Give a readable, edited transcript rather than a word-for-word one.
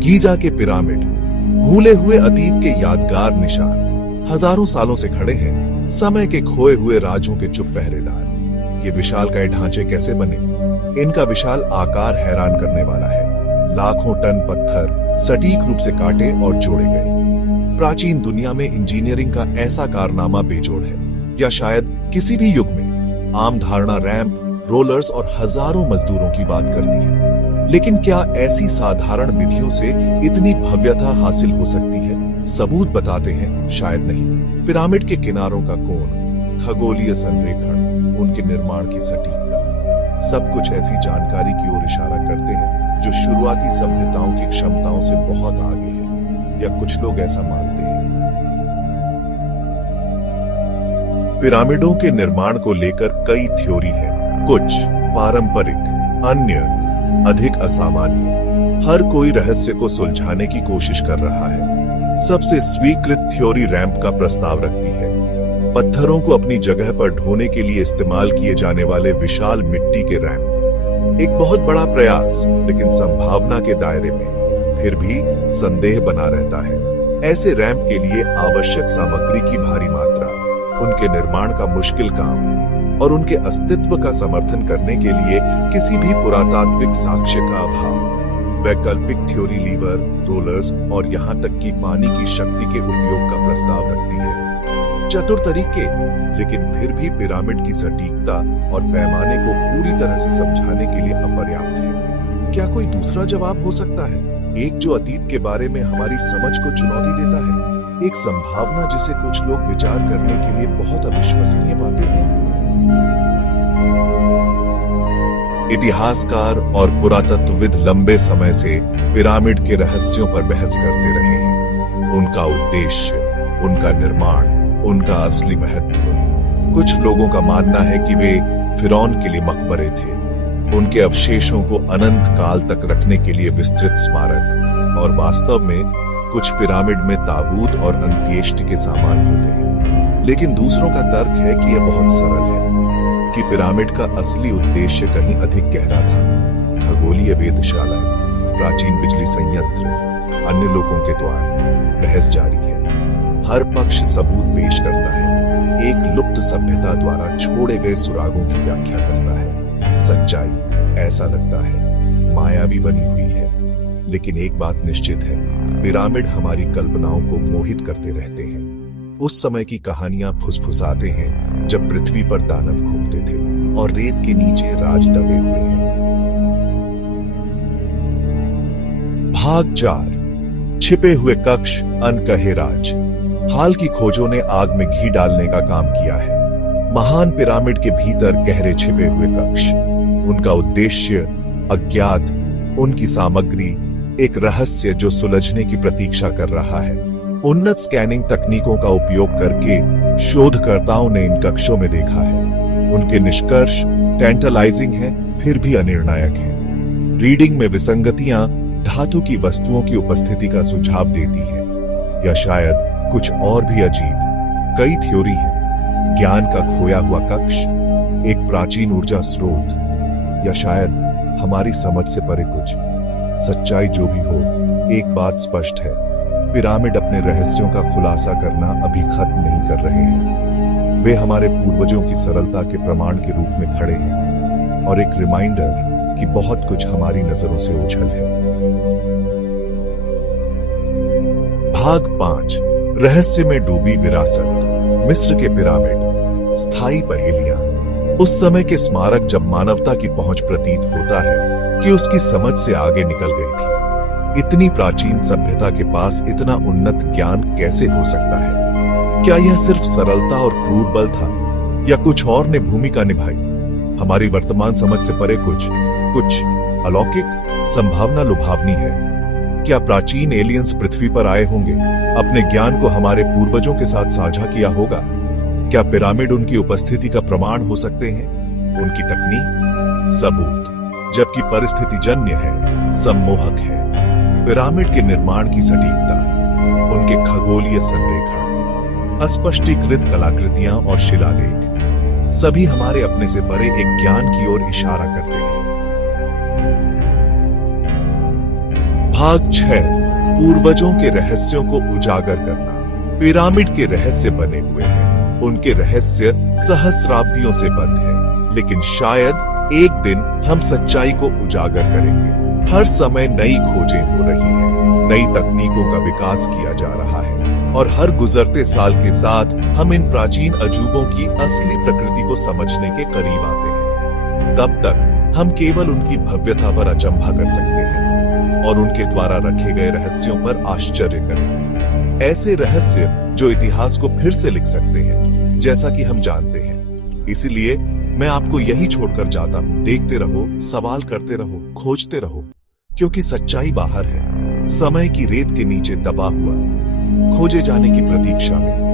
Giza के pyramid भूले हुए अतीत के यादगार निशान हजारों सालों से खड़े हैं, समय के खोए हुए राजों के चुप पहरेदार। ये विशालकाय ढांचे कैसे बने? इनका विशाल आकार हैरान करने वाला है। लाखों टन पत्थर सटीक रूप से काटे और जोड़े गए। प्राचीन दुनिया में इंजीनियरिंग का ऐसा कारनामा बेजोड़ है, या शायद किसी भी युग में आम धारणा रैंप, रोलर्स और हजारों मजदूरों की बात करती है। लेकिन क्या ऐसी साधारण विधियों से इतनी भव्यता हासिल हो सकती है? सबूत बताते हैं शायद नहीं। पिरामिड के किनारों का कोण, खगोलीय संरेखण, उनके निर्माण की सटीकता, सब कुछ ऐसी जानकारी की ओर इशारा करते हैं जो शुरुआती सभ्यताओं की क्षमताओं से बहुत आगे है, या कुछ लोग ऐसा मानते हैं। पिरामिडों के निर्माण को लेकर कई थ्योरी है, कुछ पारंपरिक, अन्य अधिक असामान्य। हर कोई रहस्य को सुलझाने की कोशिश कर रहा है। सबसे स्वीकृत थ्योरी रैंप का प्रस्ताव रखती है, पत्थरों को अपनी जगह पर ढोने के लिए इस्तेमाल किए जाने वाले विशाल मिट्टी के रैंप। एक बहुत बड़ा प्रयास, लेकिन संभावना के दायरे में फिर भी संदेह बना रहता है। ऐसे रैंप के लिए आवश्यक सामग्री की भारी मात्रा, उनके निर्माण का मुश्किल काम और उनके अस्तित्व का समर्थन करने के लिए किसी भी पुरातात्विक साक्ष्य का अभाव। वैकल्पिक थ्योरी लीवर, रोलर्स और यहां तक कि पानी की शक्ति के उपयोग का प्रस्ताव रखती है। चतुर तरीके, लेकिन फिर भी पिरामिड की सटीकता और पैमाने को पूरी तरह से समझाने के लिए अपर्याप्त है। क्या कोई दूसरा जवाब हो सकता है? एक जो अतीत के बारे में हमारी समझ को चुनौती देता है, एक संभावना जिसे कुछ लोग विचार करने के लिए बहुत अविश्वसनीय पाते हैं। इतिहासकार और पुरातत्वविद लंबे समय से पिरामिड के रहस्यों पर बहस करते रहे हैं। उनका उद्देश्य, उनका निर्माण, उनका असली महत्व। कुछ लोगों का मानना है कि वे फिरौन के लिए मकबरे थे, उनके अवशेषों को अनंत काल तक रखने के लिए विस्तृत स्मारक, और वास्तव में कुछ पिरामिड में ताबूत और अंत्येष्टि के सामान होते हैं। लेकिन दूसरों का तर्क है कि यह बहुत सरल है, कि पिरामिड का असली उद्देश्य कहीं अधिक गहरा था। खगोलीय वेधशालाएं, प्राचीन बिजली संयंत्र, अन्य लोगों के द्वार। बहस जारी है, हर पक्ष सबूत पेश करता है, एक लुप्त सभ्यता द्वारा छोड़े गए सुरागों की व्याख्या करता है। सच्चाई, ऐसा लगता है, मायावी बनी हुई है। लेकिन एक बात निश्चित है, पिरामिड हमारी कल्पनाओं को मोहित करते रहते हैं। उस समय की कहानियां फुसफुसाते हैं जब पृथ्वी पर दानव घूमते थे और रेत के नीचे राज दबे हुए हैं। भाग 4, छिपे हुए कक्ष, अनकहे राज। हाल की खोजों ने आग में घी डालने का काम किया है। महान पिरामिड के भीतर गहरे छिपे हुए कक्ष, उनका उद्देश्य अज्ञात, उनकी सामग्री एक रहस्य जो सुलझने की प्रतीक्षा कर रहा है। उन्नत स्कैनिंग तकनीकों का उपयोग करके शोधकर्ताओं ने इन कक्षों में देखा है। उनके निष्कर्ष टेंटलाइजिंग हैं, फिर भी अनिर्णायक हैं। रीडिंग में विसंगतियां धातु की वस्तुओं की उपस्थिति का सुझाव देती है, या शायद कुछ और भी अजीब। कई थ्योरी है, ज्ञान का खोया हुआ कक्ष, एक प्राचीन ऊर्जा स्रोत, या शायद हमारी समझ से परे कुछ। सच्चाई जो भी हो, एक बात स्पष्ट है, पिरामिड अपने रहस्यों का खुलासा करना अभी खत्म नहीं कर रहे हैं। वे हमारे पूर्वजों की सरलता के प्रमाण के रूप में खड़े हैं, और एक रिमाइंडर कि बहुत कुछ हमारी नजरों से ओझल है। भाग 5, रहस्य में डूबी विरासत। मिस्र के पिरामिड, स्थायी पहेलियां। उस समय के स्मारक जब मानवता की पहुंच प्रतीत होता है कि उसकी समझ से आगे निकल गई थी। इतनी प्राचीन सभ्यता के पास इतना उन्नत ज्ञान कैसे हो सकता है? क्या यह सिर्फ सरलता और क्रूर बल था, या कुछ और ने भूमिका निभाई? हमारी वर्तमान समझ से परे कुछ अलौकिक संभावना लुभावनी है। क्या प्राचीन एलियंस पृथ्वी पर आए होंगे, अपने ज्ञान को हमारे पूर्वजों के साथ साझा किया होगा? क्या पिरामिड उनकी उपस्थिति का प्रमाण हो सकते हैं? उनकी तकनीक, सबूत, जबकि परिस्थितिजन्य है, सम्मोहक है। पिरामिड के निर्माण की सटीकता, उनके खगोलीय संरेखण, अस्पष्टीकृत कलाकृतियां और शिलालेख, सभी हमारे अपने से परे एक ज्ञान की ओर इशारा करते हैं। भाग 6 पूर्वजों के रहस्यों को उजागर करना। पिरामिड के रहस्य बने हुए हैं, उनके रहस्य सहस्राब्दियों से बंद हैं, लेकिन शायद एक दिन हम सच्चाई को उजागर करेंगे। हर समय नई खोजें हो रही हैं, नई तकनीकों का विकास किया जा रहा है और हर गुजरते साल के साथ हम इन प्राचीन अजूबों की असली प्रकृति को समझने के करीब आते हैं। तब तक हम केवल उनकी भव्यता पर अचंभा कर सकते हैं और उनके द्वारा रखे गए रहस्यों पर आश्चर्य करें। ऐसे रहस्य जो इतिहास को फिर से लिख सकते हैं, जैसा कि हम जानते हैं। इसीलिए मैं आपको यही छोड़कर जाता हूं। देखते रहो, सवाल करते रहो, खोजते रहो, क्योंकि सच्चाई बाहर है, समय की रेत के नीचे दबा हुआ, खोजे जाने की प्रतीक्षा में।